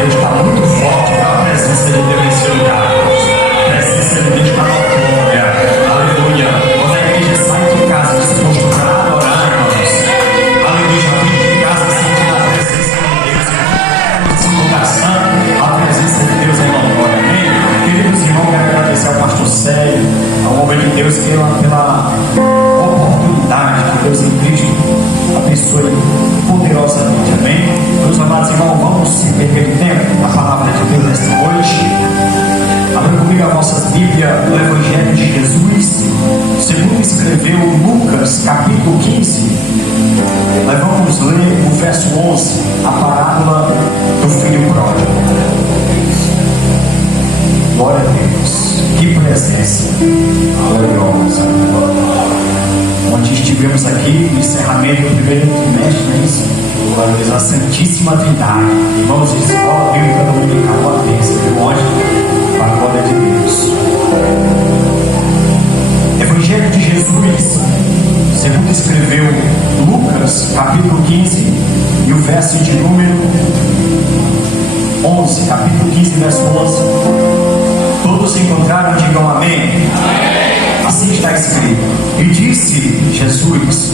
Deus está muito forte, a presença de Deus nesse lugar. A presença de Deus está notória. Aleluia. Quando a igreja sai de casa disposto para adorar, irmãos. Aleluia. Já vem de casa sentindo a presença de Deus. Essa congregação, a presença de Deus é notória. Amém? Queridos irmãos, quero agradecer ao pastor Célio, ao homem de Deus, pela oportunidade que Deus em Cristo abençoe poderosamente. Amém? Meus amados irmãos, vamos sem perder tempo na palavra de Deus nesta noite. Abra comigo as nossas Bíblias no Evangelho de Jesus, segundo escreveu Lucas, capítulo 15. Nós vamos ler o verso 11, a parábola do filho pródigo. Glória a Deus, que presença gloriosa. Onde estivemos aqui no encerramento do primeiro trimestre, não é isso? Glória a Deus, a Santíssima Trindade. Irmãos, escola bíblica dominical, uma bênção, viu? Onde? Para a glória de Deus. Evangelho de Jesus, segundo escreveu Lucas, capítulo 15, e o verso de número 11, capítulo 15, verso 11. Todos se encontraram, digam amém. Amém. Assim está escrito. E disse Jesus: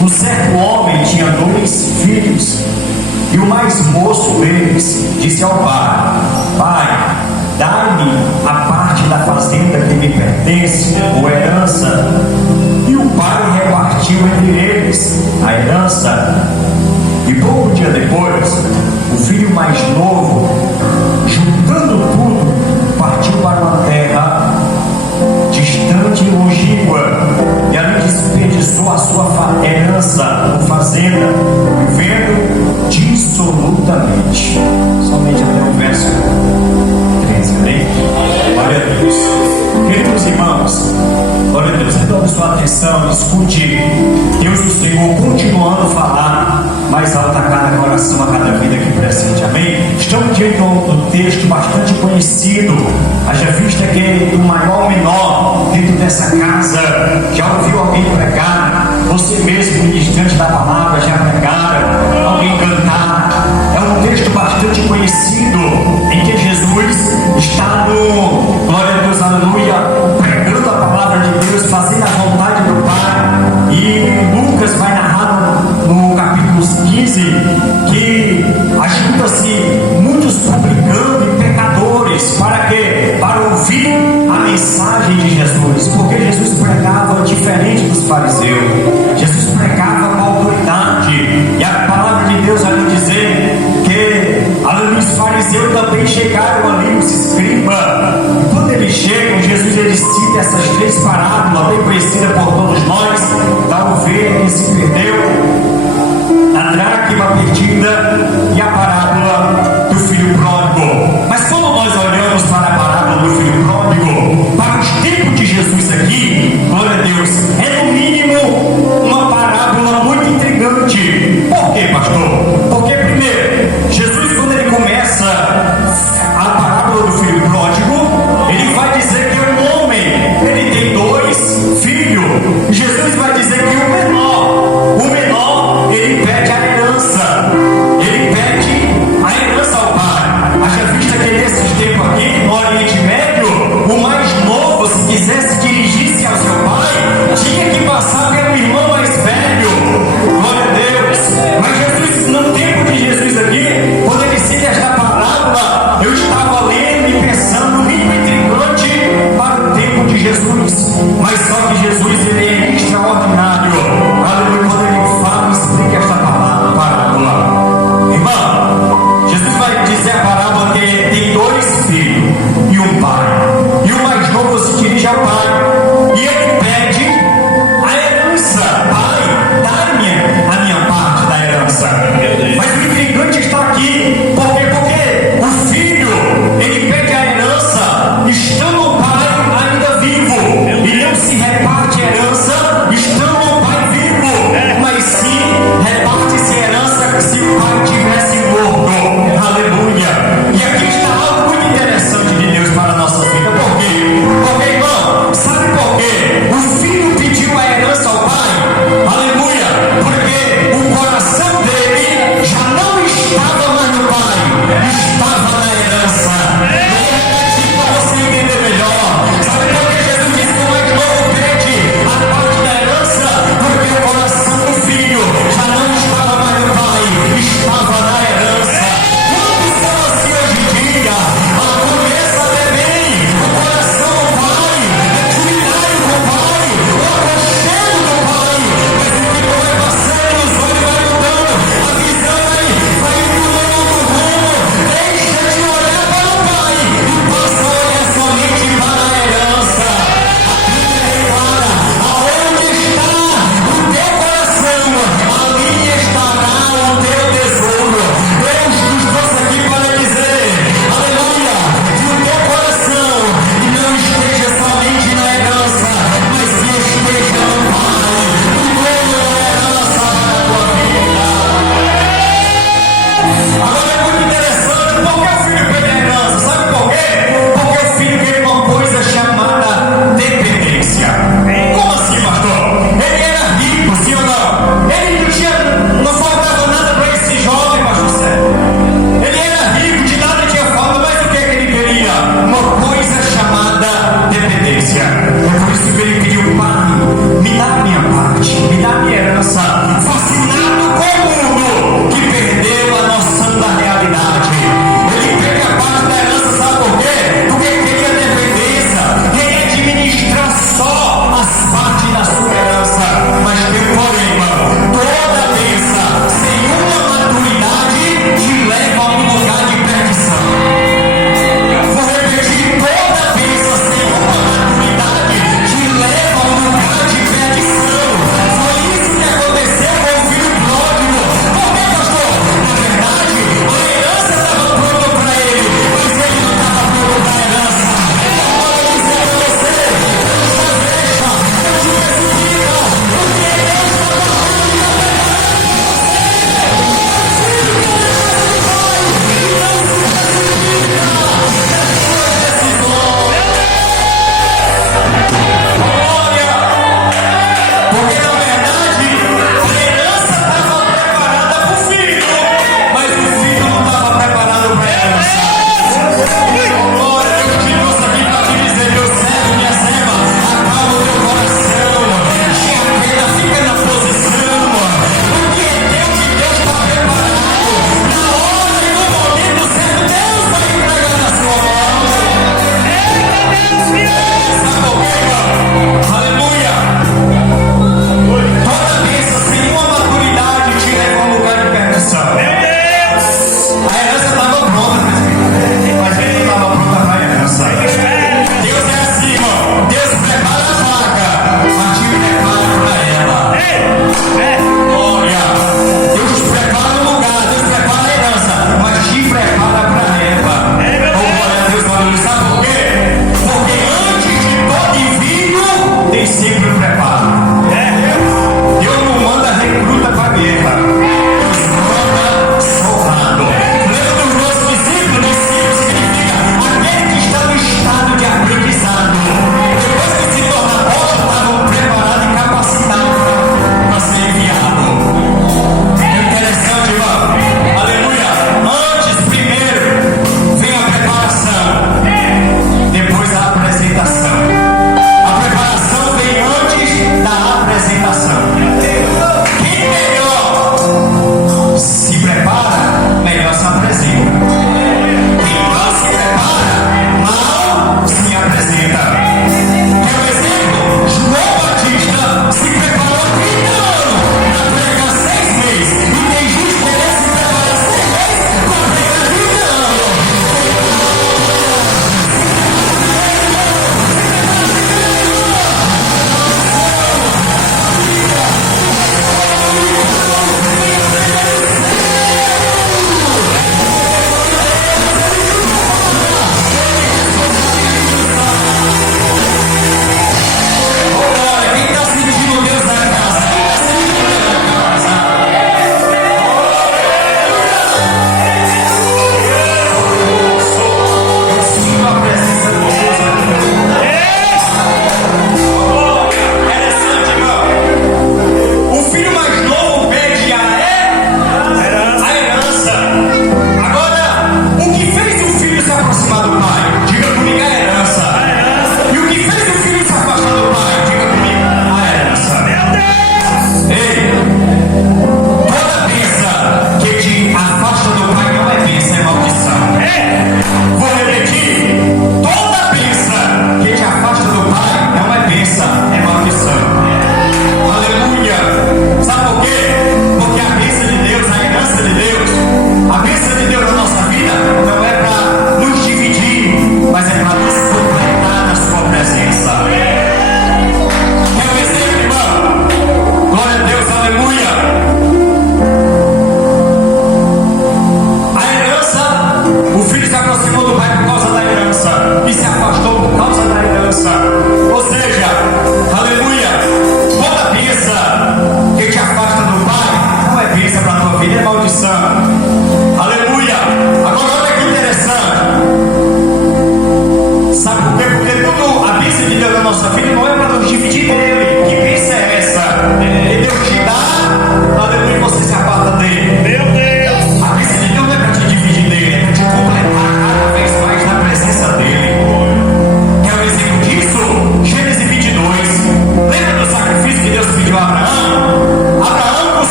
um certo homem tinha 2 filhos, e o mais moço deles disse ao pai: Pai, dá-me a parte da fazenda que me pertence, ou herança. E o pai repartiu entre eles a herança. E pouco dia depois, o filho mais novo, juntando tudo, partiu para uma terra distante e longínqua, e ali desperdiçou a sua herança ou fazenda, vivendo dissolutamente. Somente até o verso 13, amém? Glória a Deus. Queridos irmãos, glória a Deus, redobre sua atenção, escute Deus o Senhor continuando a falar mais alto a cada coração, a cada vida aqui presente, amém? Estamos diante de um texto bastante conhecido, haja vista que do maior ao menor dentro dessa casa já ouviu alguém pregar, você mesmo diante da palavra já pregaram, alguém cantar. É um texto bastante conhecido em que Jesus está no, glória a Deus, aleluia, pregando a palavra de Deus, fazendo a vontade do Pai. E Lucas vai narrar no capítulo 15 que ajunta-se muitos publicanos e pecadores para quê? Para ouvir a mensagem de Jesus, porque Jesus pregava diferente dos fariseus. Jesus pregava com autoridade, e a palavra de Deus vai nos dizer que além dos fariseus também chegaram ali os escribas. E quando eles chegam, Jesus ele cita essas 3 parábolas bem conhecidas por todos nós: da ovelha que se perdeu, a dracma perdida e a parábola do filho pródigo. Mas quando nós olhamos para a parábola do filho pródigo, para os tempos de Jesus aqui, glória a Deus, é no mínimo uma parábola muito intrigante. Por quê, pastor? Porque primeiro, Jesus, quando ele começa a parábola do filho pródigo, ele vai dizer que um homem, ele tem 2 filhos. Jesus vai dizer que o menor, ele pede a herança. Ele pede a herança ao pai. Haja vista que nesses tempos aqui, no Oriente Médio, o mais novo, se quisesse dirigir-se ao seu pai, tinha que passar pelo irmão mais velho. Glória a Deus. Mas Jesus, no tempo de Jesus aqui, quando ele cita esta parábola, eu estava lendo e pensando muito intrigante para o tempo de Jesus. Mas só que Jesus, ele é extraordinário. Aleluia, quando ele fala e explica esta parábola. Irmão, Jesus vai dizer a parábola que tem 2 filhos e um pai. E o mais novo se dirige ao pai. E ele pede a herança. Pai, dá-me a minha parte da herança. Mas o intrigante está aqui. Por quê? Porque o filho, ele pede a herança estando o pai ainda vivo. E não se repara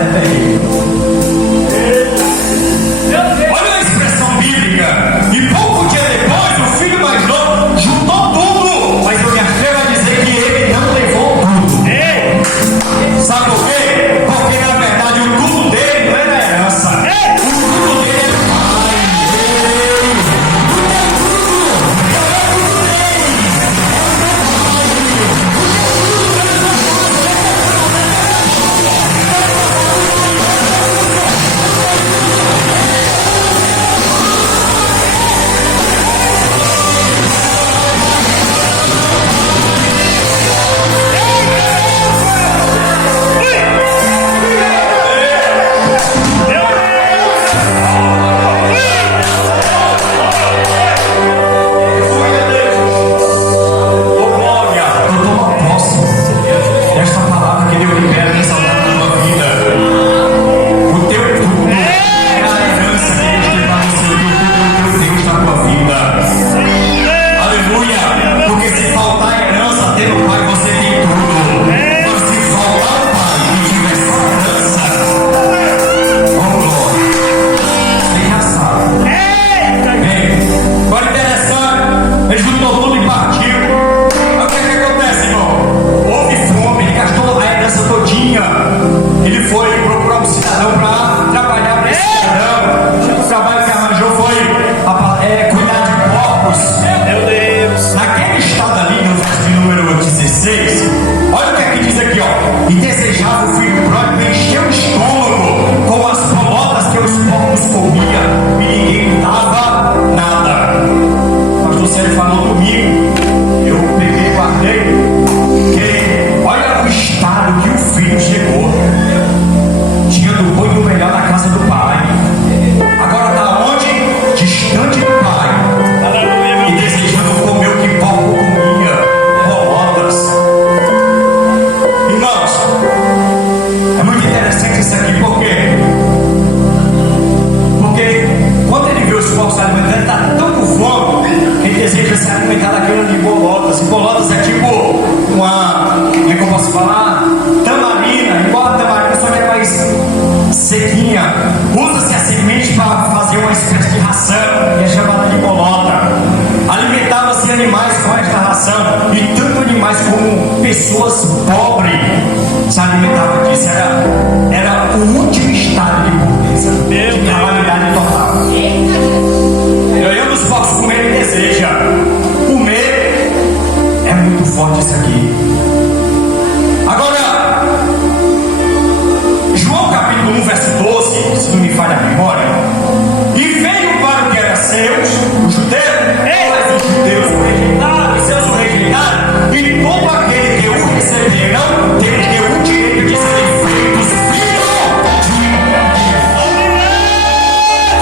é terrível. Olha a expressão bíblica. E pouco dia depois, o filho mais novo juntou tudo. Mas eu me atrevo a dizer que ele não levou tudo. Sabe por quê? Porque na verdade o tudo dele não era herança. O tudo dele era o pai. Usa-se a semente para fazer uma espécie de ração, que é chamada de bolota. Alimentava-se animais com esta ração, e tanto animais como pessoas pobres se alimentavam disso. Era o último estado de pobreza, de calamidade total. E um dos povos comer e deseja. Comer é muito forte isso aqui. Agora, João capítulo 1, verso 12, se não me falha a memória. E veio para o que era seus, os judeus, mas os judeus o rejeitaram, e seus o rejeitaram, e todo aquele que o receberam, teve o direito de serem feitos filhos.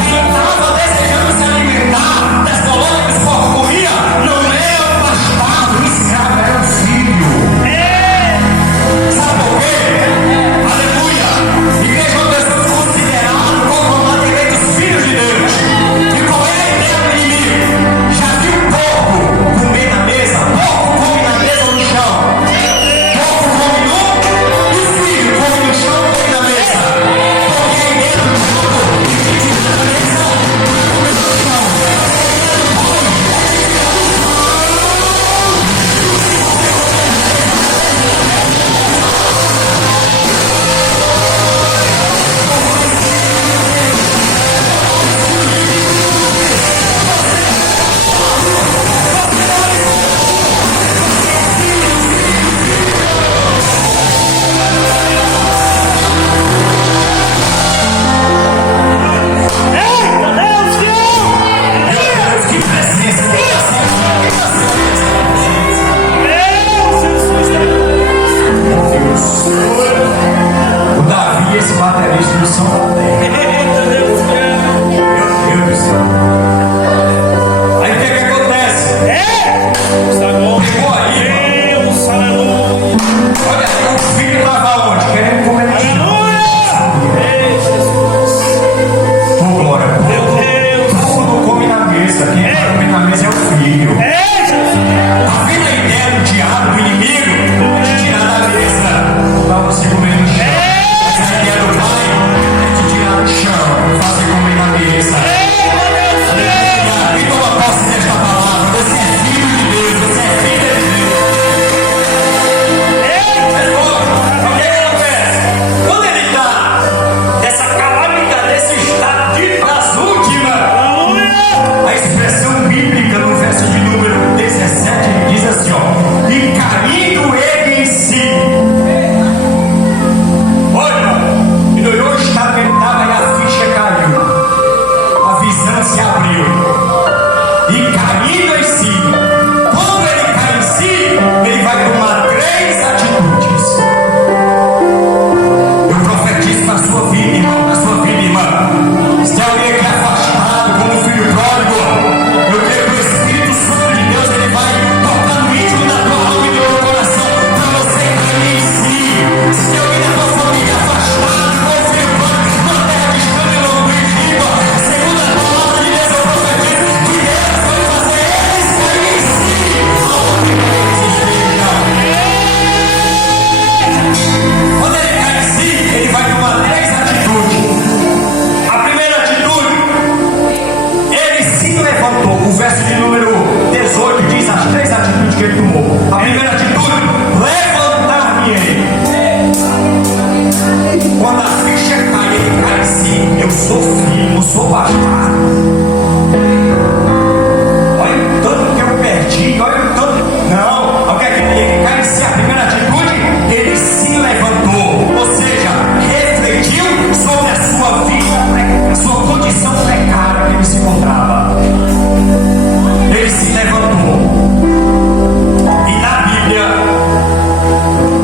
Quem estava desejando se alimentar das colônias que os povos comiam, não era o bastardo, o escravo, era o filho. Sabe por quê? Aleluia! Igreja onde nós somos considerados como materialmente os filhos de Deus. E qual é a ideia do inimigo? Já viu porco comer na mesa? Porco come na mesa ou no chão? Porco come nu e o filho come no chão ou come na mesa? Porque a ideia do porco é que na mesa ou no chão. O Davi, esse baterista do São Paulo. Meu Deus do céu. Aí o que acontece? Pegou aí, mano. Olha, o filho estava onde? Querendo comer no chão. Oh, glória. Porco não come na mesa. Quem vai comer na mesa é o filho. Tá vendo a ideia do diabo, do inimigo? De tirar da mesa para você comer no chão. Essa é a ideia do pai. Quando a ficha cai, ele cai assim: eu sou filho, eu sou bastardo. Olha o tanto que eu perdi, olha o tanto. Não, o que é que ele cai assim? A primeira atitude, ele se levantou, ou seja, refletiu sobre a sua vida, a sua condição precária que ele se encontrava. Ele se levantou. E na Bíblia,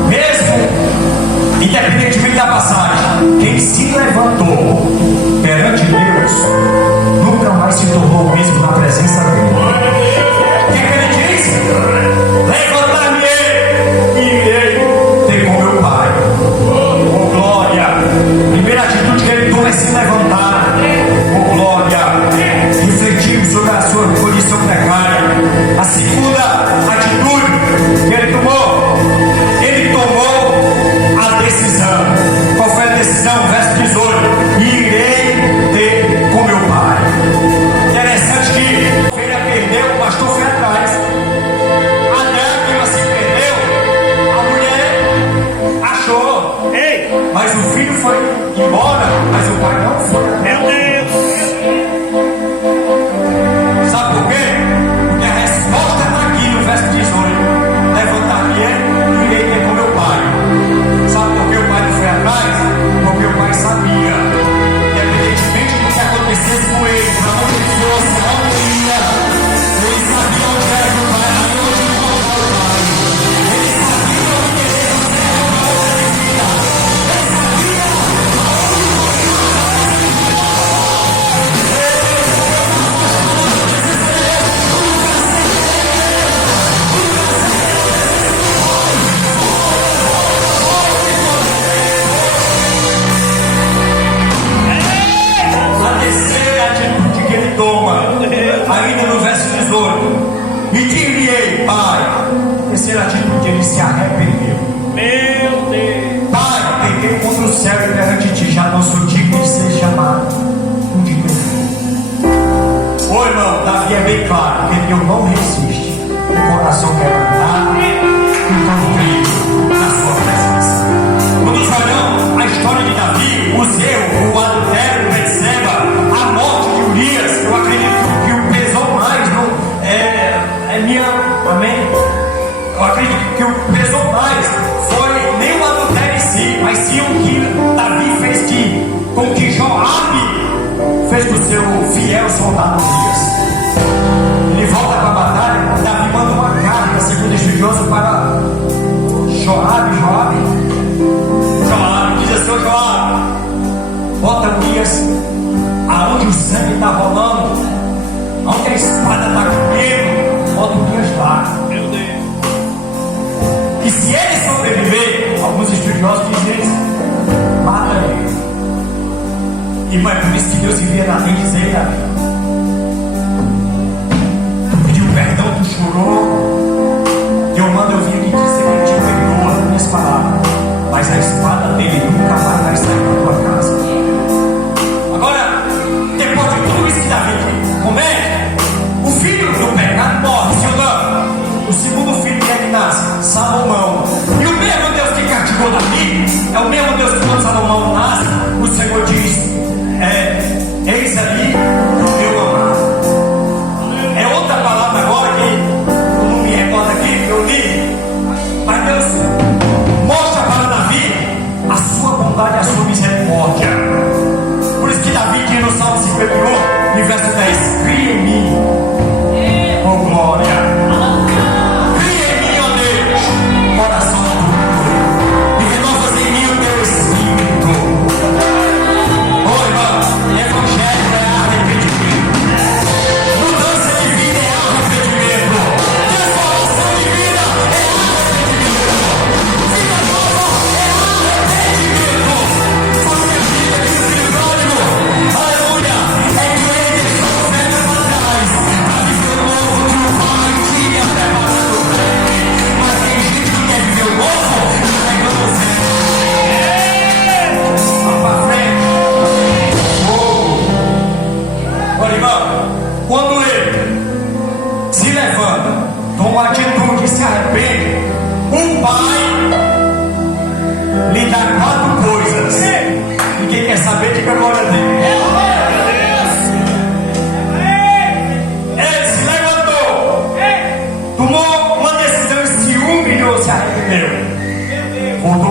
mesmo independentemente da passagem, quem se levantou perante Deus nunca mais se tornou o mesmo na presença dele. O que ele diz? Levantar-me e irei ter com meu Pai. Oh glória! Primeira atitude que ele toma é se levantar. Oh glória! Refletir sobre a sua condição precária. A segunda atitude que ele tomou a decisão. Qual foi a decisão? Verso 18: irei ter com meu Pai. Interessante que a ovelha perdeu, o pastor foi atrás. A dracma se perdeu, a mulher achou. Ei, mas o filho foi embora, mas o pai não foi atrás. Meu Deus! Sabe por quê? Porque a resposta está aqui no verso 18: levantar-me e irei ter com meu Pai. Sabe por que o pai não foi atrás? Porque o pai sabia, independentemente do que acontecesse com ele, para onde ele fosse, onde ele ia, ele sabia onde era que o pai, onde ele encontrar o pai. Ele sabia onde ele ia, ele sabia onde ele ia. A terceira atitude que ele toma, ainda no verso 18: e dir-lhe-ei, Pai. A terceira atitude, ele se arrependeu. Meu Deus! Pai, peguei contra o céu e perante ti, já não sou digno de ser chamado um de teu filho. Ô irmão, Davi é bem claro que Deus não resiste. O coração quebrantado e o contrito na sua presença. Quando nós olhamos a história de Davi, os erros, o adultério, o Betseba, a morte de Urias, eu acredito que o pesou mais, não, é minha, amém? Eu acredito que o pesou mais foi nem o adultério em si, mas sim o que Davi fez com que Joabe fez com o seu fiel soldado Urias. Ele volta para a batalha, Davi manda uma carta, segundo estudioso, para Joabe diz assim: ô Joabe, bota Urias aonde o sangue está rolando, aonde a espada está comendo, bota Urias lá. Meu Deus! E se ele sobreviver, alguns estudiosos dizem isso, mata ele. E é por isso que Deus envia Davi e diz: ei, Davi, tu pediu perdão, tu chorou, eu mando eu vir aqui dizer que ele te perdoa nas minhas palavras, mas a espada dele nunca mais vai sair da tua casa. Agora, depois de tudo isso que Davi comete, o filho do pecado morre, sim ou não? O segundo filho que é que nasce? Salomão. E o mesmo Deus que castigou Davi é o mesmo Deus que quando Salomão nasce, o Senhor diz: eis ali o meu amado. É outra palavra agora que eu não me recordo aqui, que eu li, mas Deus mostra para Davi a sua bondade e a sua misericórdia. Por isso que Davi diz no Salmo 51, no verso 10: cria em mim, oh glória, cria em mim, ó Deus, coração puro, e renovas em mim o teu espírito. Oh irmão, evangelho é arrependimento, mudança de vida é arrependimento, transformação de vida é arrependimento, vida nova é arrependimento. Família vida de sinônimo, aleluia, é que ele deixou o velho para trás para viver o novo que o Pai tinha preparado para ele. Mas tem gente que quer viver o novo carregando o velho. Vamos para frente. Olha, irmão, quando ele se levanta, toma uma atitude e se arrepende, o Pai lhe dá 4 coisas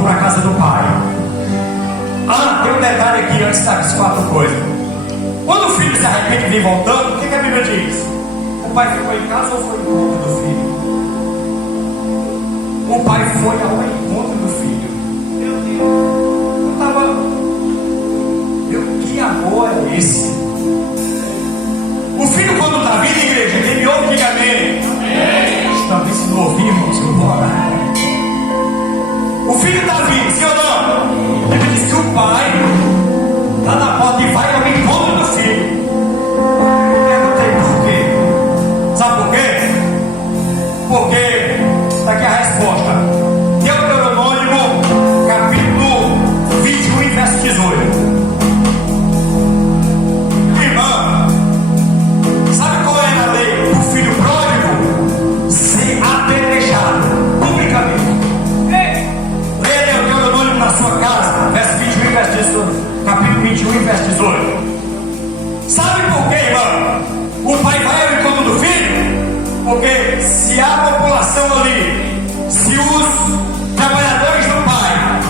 voltou para a casa do pai. Tem um detalhe aqui antes das 4 coisas. Quando o filho se arrepende e vem voltando, o que a Bíblia diz? O pai ficou em casa ou foi ao encontro do filho? O pai foi ao encontro do filho. Meu Deus, que amor é esse? O filho, quando está vindo, igreja, ele me ouve, diga amém. Talvez se não ouvirmos, eu vou orar. O filho está vindo, sim ou não? Ele diz que o pai está na porta e vai ao encontro do filho. Eu perguntei por quê. Sabe por quê? Porque está aqui a resposta. Deuteronômio, capítulo 21, verso 18. Irmão, sabe qual é a lei do filho pródigo? Ser apedrejado publicamente. Leia Deuteronômio na sua casa, verso 21, verso 18. Capítulo 21, verso 18. Sabe por quê, irmão? O pai vai ao encontro do filho? Porque se a população ali, se os trabalhadores do pai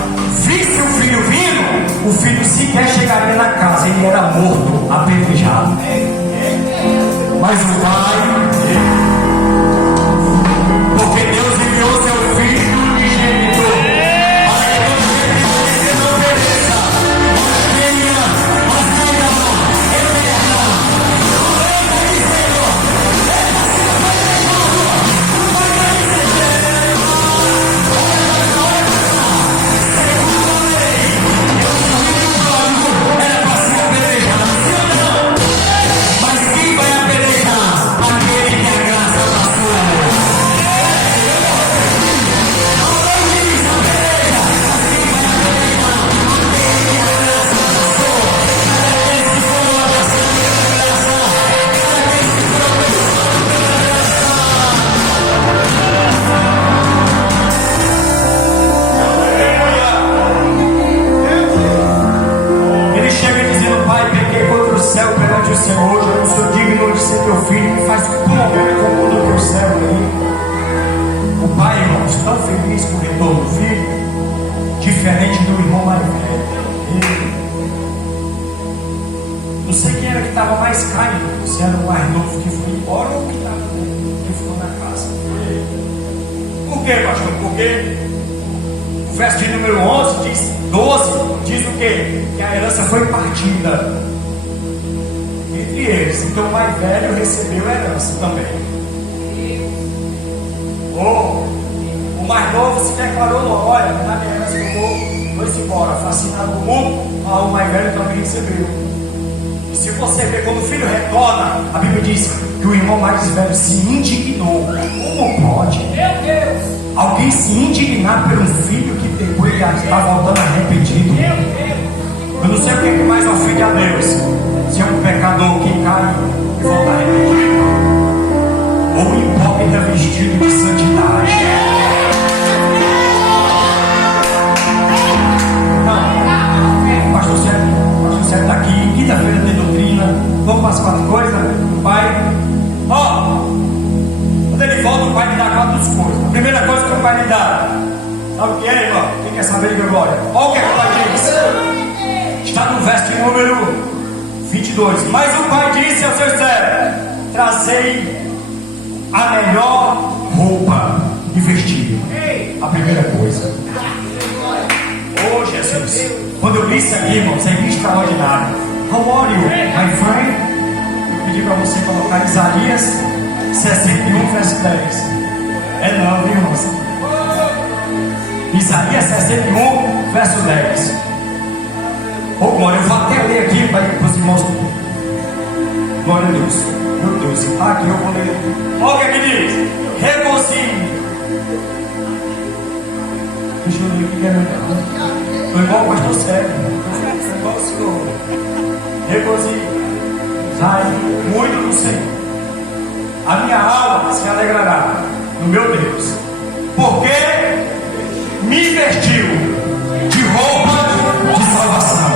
vissem o filho vindo, o filho sequer chegaria na casa, ele era morto, apedrejado. Mas o pai, porque Deus enviou seu filho unigênito para que todo aquele que não pereça, mas tenha vida eterna. Era para ser apedrejado, sim ou não? Mas quem vai apedrejar? Aquele que a graça passou. Ele chega dizendo: Pai, pequei contra o céu perante o Senhor, eu não sou digno de ser teu filho, me faz promover como do teu céu aí. O pai, irmãos, tão feliz com o retorno do filho, diferente do irmão mais velho. Não sei quem era que estava mais caído, se era o mais novo que foi embora ou o que estava que ficou na casa. Por quê, pastor? Porque o verso de número 11 diz, 12 diz o quê? Que a herança foi partida entre eles. Então o mais velho recebeu a herança também. O mais novo se declarou: olha, na minha herança eu vou-se embora, fascinado com o mais velho também recebeu. E se você ver, quando o filho retorna, a Bíblia diz que o irmão mais velho se indignou. Como pode? Meu Deus! Alguém se indignar por um filho que depois está voltando arrependido? Eu não sei o que mais ofende a Deus. Se é um pecador que cai e volta arrependido, ou um hipócrita vestido de santidade. Não, pastor Sérgio está aqui, quinta-feira tem doutrina, vamos para as 4 coisas, o pai, quando ele volta, o pai lhe dá 4 coisas. A primeira coisa que o pai lhe dá, sabe o que é, irmão? Quem quer saber, diga glória. Olha o que é que o pai diz, está no verso de número 22. Mas o pai disse aos seus servos: trazei a melhor roupa e vestido. A primeira coisa. Oh Jesus, quando eu li isso aqui, irmãos, é extraordinário. How are you, my friend? Eu pedi para você colocar Isaías 61, verso 10. É não, viu, irmãos? Isaías 61, verso 10. Oh glória, eu vou até ler aqui para os irmãos. Glória a Deus. Meu Deus, aqui eu vou ler. Olha o que aqui diz: regozijo. Deixa eu ler o que é melhor. Estou igual o pastor Sérgio. Estou igual o Senhor. Regozijo. Sai muito do Senhor. A minha alma se alegrará no meu Deus, porque me vestiu de roupa de salvação.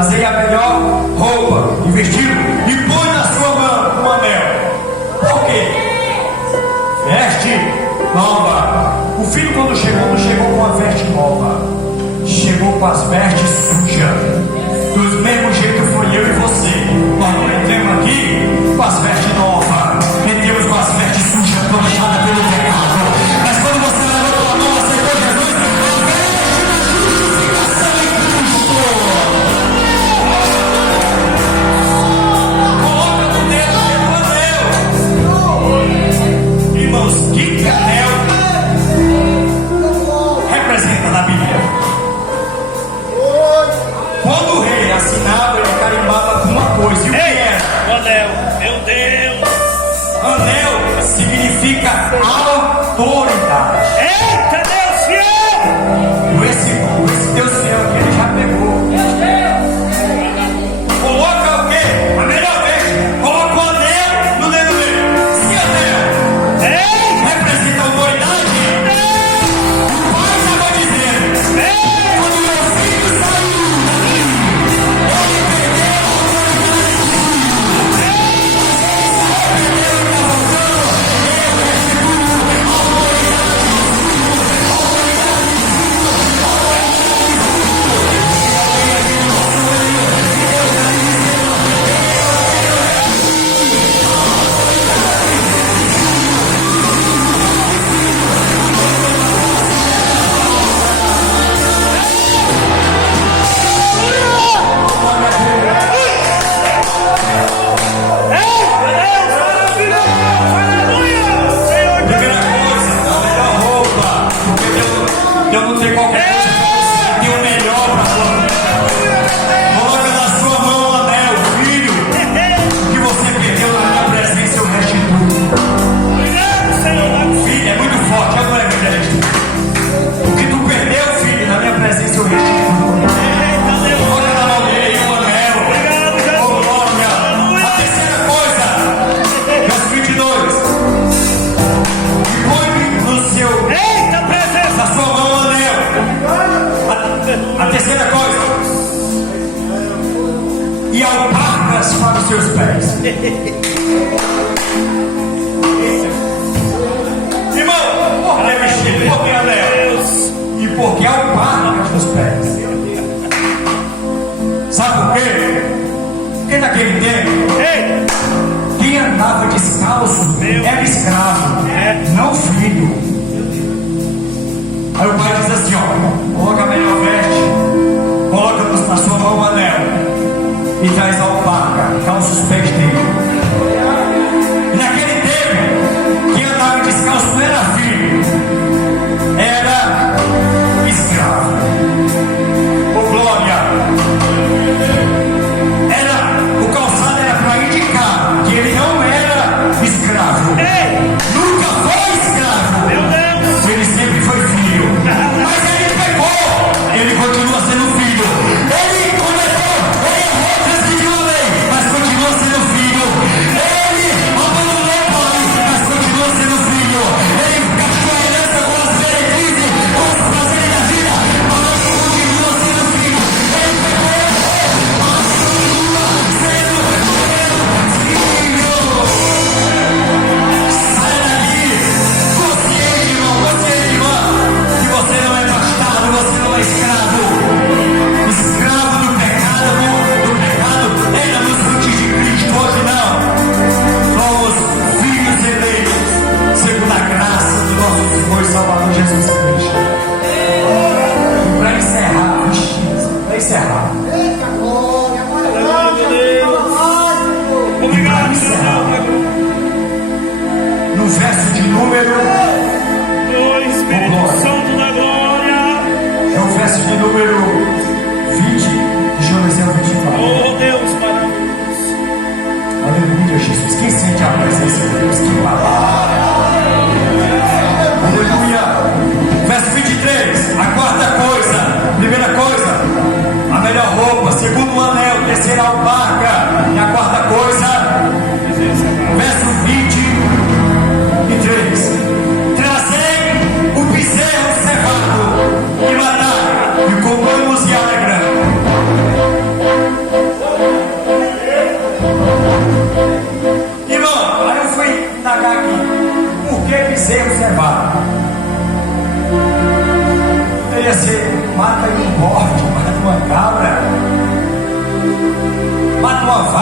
Fazei a melhor roupa e vestido e põe na sua mão um anel. Por quê? Veste nova. O filho, quando chegou, não chegou com a veste nova, chegou com as vestes sujas. Do mesmo jeito foi eu e você. Nós não entramos aqui com as vestes novas, entramos com as vestes sujas, planchadas pelo pecado. Mas quando você levantou a mão, aceitou Jesus, a veste da justificação em Cristo. Coloca no dedo do anel. Irmãos, que anel representa na Bíblia? Quando o rei assinava, ele carimbava alguma coisa. E o que era? O anel, meu Deus. Anel significa autoridade. Eita, Deus fiel. Esse Deus fiel aqui, ele já pegou. Coloca o quê? A melhor vez. Coloca o anel no dedo dele. Se anel representa autoridade, o pai estava dizendo: quando meu filho saiu, ele perdeu a eu não tenho qualquer coisa pra você, tem o melhor pra você. Coloca na sua mão o anel, filho. O que você perdeu na minha presença eu restituo. Filho, é muito forte, eu não é verdade. O que tu perdeu, filho, na minha presença eu restituo. Coloca na mão dele o anel. Oh, glória. A terceira coisa, verso 22. E põe no seu, na sua mão o anel. A terceira coisa, e alparcas para os seus pés. Irmão, por que vestido? Por que anel? E por que alparcas nos pés? Sabe por quê? Porque naquele tempo, quem andava descalço era escravo, não filho. Aí o pai diz assim: ó, coloca a melhor veste, coloca na sua mão o anel e traz a alpaca, calça os pés dele. E naquele tempo, quem andava descalço não era filho, era escravo. Ô glória! O calçado era para indicar que ele não era escravo. Nunca foi escravo. Ele sempre foi filho. Mas ele pecou. Ele continua sendo filho. Ele cometeu, ele errou, transgrediu a lei, mas continua sendo filho. Ele abandonou o pai, mas continua sendo filho. Ele gastou a herança com as meretrizes, com os prazeres da vida, mas continua sendo filho. Ele pecou, mas continua sendo filho. Sai daqui, consciente, irmão, que você não é bastardo, você não é escravo. Escravo do pecado, ainda nos frutos de Cristo. Hoje não. Somos filhos eleitos, segundo a graça do nosso Senhor e Salvador Jesus Cristo. E para encerrar, Obrigado, no verso de número, o Espírito Santo da glória. é o verso de número 20 de Joel 24. Oh Deus maravilhoso. Aleluia, Jesus. Quem sente a presença de Deus? Que palavra. Aleluia. Verso 23. A quarta coisa. Primeira coisa, a melhor roupa. Segundo, o anel. Terceira, a alparca. E a quarta coisa, verso 23. Trazei o bezerro cevado e matai, e comamos e alegramos.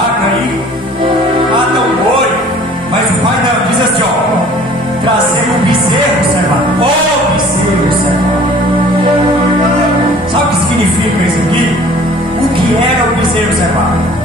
vaca aí, mata um boi, mas o pai não, diz assim, ó, trazer um bezerro cevado, o bezerro cevado. Sabe o que significa isso aqui? O que era o bezerro cevado?